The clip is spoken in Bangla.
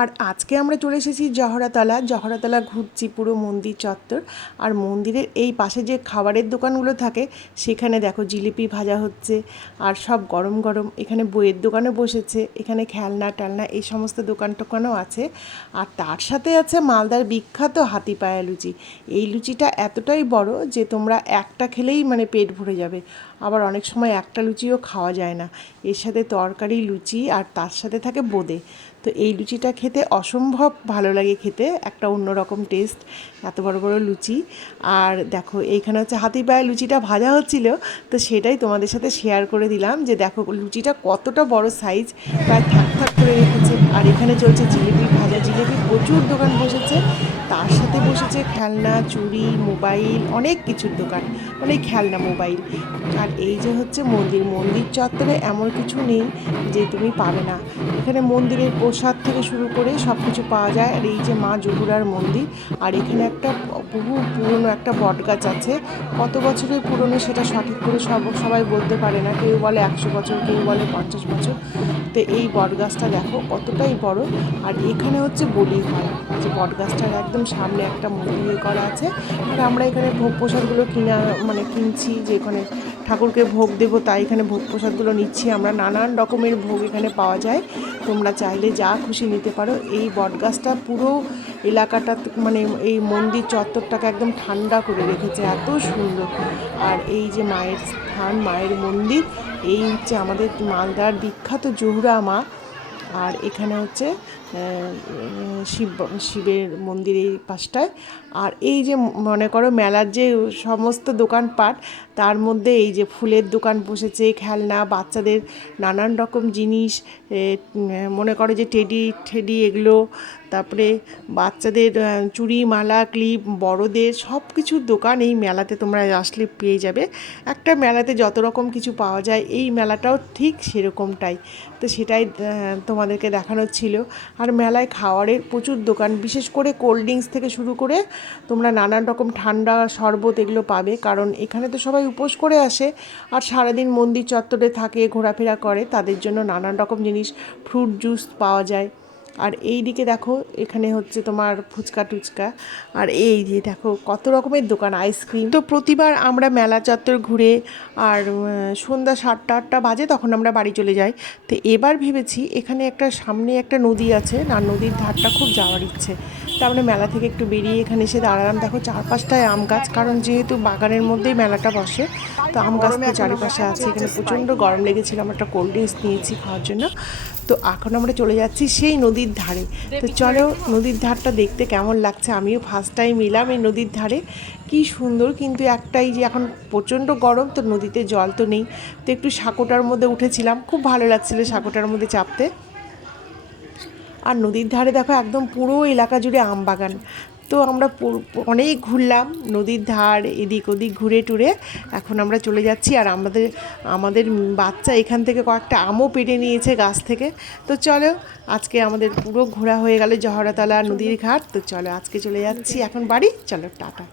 আর আজকে আমরা চলে এসেছি জহরাতলা ঘুরছি পুরো মন্দির চত্বর। আর মন্দিরের এই পাশে যে খাবারের দোকানগুলো থাকে সেখানে দেখো জিলিপি ভাজা হচ্ছে আর সব গরম গরম। এখানে বইয়ের দোকানও বসেছে, এখানে খেলনা টেলনা এই সমস্ত দোকান টোকানও আছে। আর তার সাথে আছে মালদার বিখ্যাত হাতি পায়া লুচি। এই লুচিটা এতটাই বড় যে তোমরা একটা খেলেই মানে পেট ভরে যাবে। আবার অনেক সময় একটা লুচিও খাওয়া যায় না, এর সাথে তরকারি লুচি আর তার সাথে থাকে বোঁদে। তো এই লুচিটা খেতে অসম্ভব ভালো লাগে, খেতে একটা অন্যরকম টেস্ট, এত বড় বড় লুচি। আর দেখো এইখানে হচ্ছে হাতি পায়ে লুচিটা ভাজা হচ্ছিল, তো সেটাই তোমাদের সাথে শেয়ার করে দিলাম যে দেখো লুচিটা কতটা বড় সাইজ, প্রায় থাক থাক করে রেখেছে। আর এখানে চলছে জিলিপি ভাজা, জিলিপি প্রচুর দোকান বসেছে, তার সাথে বসেছে খেলনা, চুড়ি, মোবাইল, অনেক কিছুর দোকান, মানে খেলনা মোবাইল। আর এই যে হচ্ছে মন্দির চত্বরে এমন কিছু নেই যে তুমি পাবে না। এখানে মন্দিরের প্রসাদ থেকে শুরু করে সব কিছু পাওয়া যায়। আর এই যে মা জহুরার মন্দির, আর এখানে একটা বহু পুরনো একটা বটগাছ আছে। কত বছরের পুরনো সেটা সঠিক করে সবাই বলতে পারে না, কেউ বলে 100 বছর, কেউ বলে 50 বছর। তো এই বটগাছটা দেখো কতটাই বড়। আর এখানে হচ্ছে বলি হয়, যে বটগাছটার একদম সামনে একটা মন্দির করা আছে। আর আমরা এখানে ভোগ প্রসাদগুলো কিনছি, যে এখানে ঠাকুরকে ভোগ দেবো, তাই এখানে ভোগ প্রসাদগুলো নিচ্ছি আমরা। নানান রকমের ভোগ এখানে পাওয়া যায়, তোমরা চাইলে যা খুশি নিতে পারো। এই বটগাছটা পুরো এলাকাটা মানে এই মন্দির চত্বরটাকে একদম ঠান্ডা করে রেখেছে, এত সুন্দর। আর এই যে মায়ের স্থান, মায়ের মন্দির, এই হচ্ছে আমাদের মালদার বিখ্যাত জহুরা মা। আর এখানে হচ্ছে শিবের মন্দির এই পাশটায়। আর এই যে মনে করো মেলার যে সমস্ত দোকানপাট, তার মধ্যে এই যে ফুলের দোকান বসেছে, খেলনা, বাচ্চাদের নানান রকম জিনিস, মনে করো যে টেডি এগুলো, তারপরে বাচ্চাদের চুড়ি, মালা, ক্লিপ, বড়দের সব কিছুর দোকান এই মেলাতে তোমরা আসলে পেয়ে যাবে। একটা মেলাতে যত রকম কিছু পাওয়া যায়, এই মেলাটাও ঠিক সেরকমটাই। তো সেটাই তোমাদেরকে দেখানোর ছিল। আর মেলায় খাওয়ারের প্রচুর দোকান, বিশেষ করে কোল্ড ড্রিঙ্কস থেকে শুরু করে তোমরা নানান রকম ঠান্ডা শরবত এগুলো পাবে, কারণ এখানে তো সবাই উপোস করে আসে আর সারাদিন মন্দির চত্বরে থাকে, ঘোরাফেরা করে, তাদের জন্য নানান রকম জিনিস, ফ্রুট জুস পাওয়া যায়। আর এই দিকে দেখো এখানে হচ্ছে তোমার ফুচকা টুচকা। আর এই যে দেখো কত রকমের দোকান, আইসক্রিম। তো প্রতিবার আমরা মেলা চত্বর ঘুরে আর সন্ধ্যা 7টা-8টা বাজে, তখন আমরা বাড়ি চলে যাই। তো এবার ভেবেছি এখানে একটা সামনে একটা নদী আছে, আর নদীর ধারটা খুব যাওয়ার ইচ্ছে। তা আমরা মেলা থেকে একটু বেরিয়ে এখানে এসে দাঁড়ালাম। দেখো চারপাশটায় আম গাছ, কারণ যেহেতু বাগানের মধ্যেই মেলাটা বসে, তো আম গাছ তো চারিপাশে আছে। এখানে প্রচণ্ড গরম লেগেছিল, আমরা একটা কোল্ড ড্রিঙ্কস নিয়েছি খাওয়ার জন্য। তো এখন আমরা চলে যাচ্ছি সেই নদীর ধারে। তো চলো নদীর ধারটা দেখতে কেমন লাগছে, আমিও ফার্স্ট টাইম এলাম এই নদীর ধারে। কি সুন্দর, কিন্তু একটাই যে এখন প্রচণ্ড গরম, তো নদীতে জল তো নেই। তো একটু সাঁকোটার মধ্যে উঠেছিলাম, খুব ভালো লাগছিলো সাঁকোটার মধ্যে চাপতে। আর নদীর ধারে দেখো একদম পুরো এলাকা জুড়ে আম বাগান। তো আমরা অনেক ঘুরলাম নদীর ধার, এদিক ওদিক ঘুরে টুরে এখন আমরা চলে যাচ্ছি। আর আমাদের বাচ্চা এখান থেকে কয়েকটা আমও পেড়ে নিয়েছে গাছ থেকে। তো চলো, আজকে আমাদের পুরো ঘোরা হয়ে গেল জহরাতলা নদীর ঘাট। তো চলো আজকে চলে যাচ্ছি এখন বাড়ি, চলো টাটা।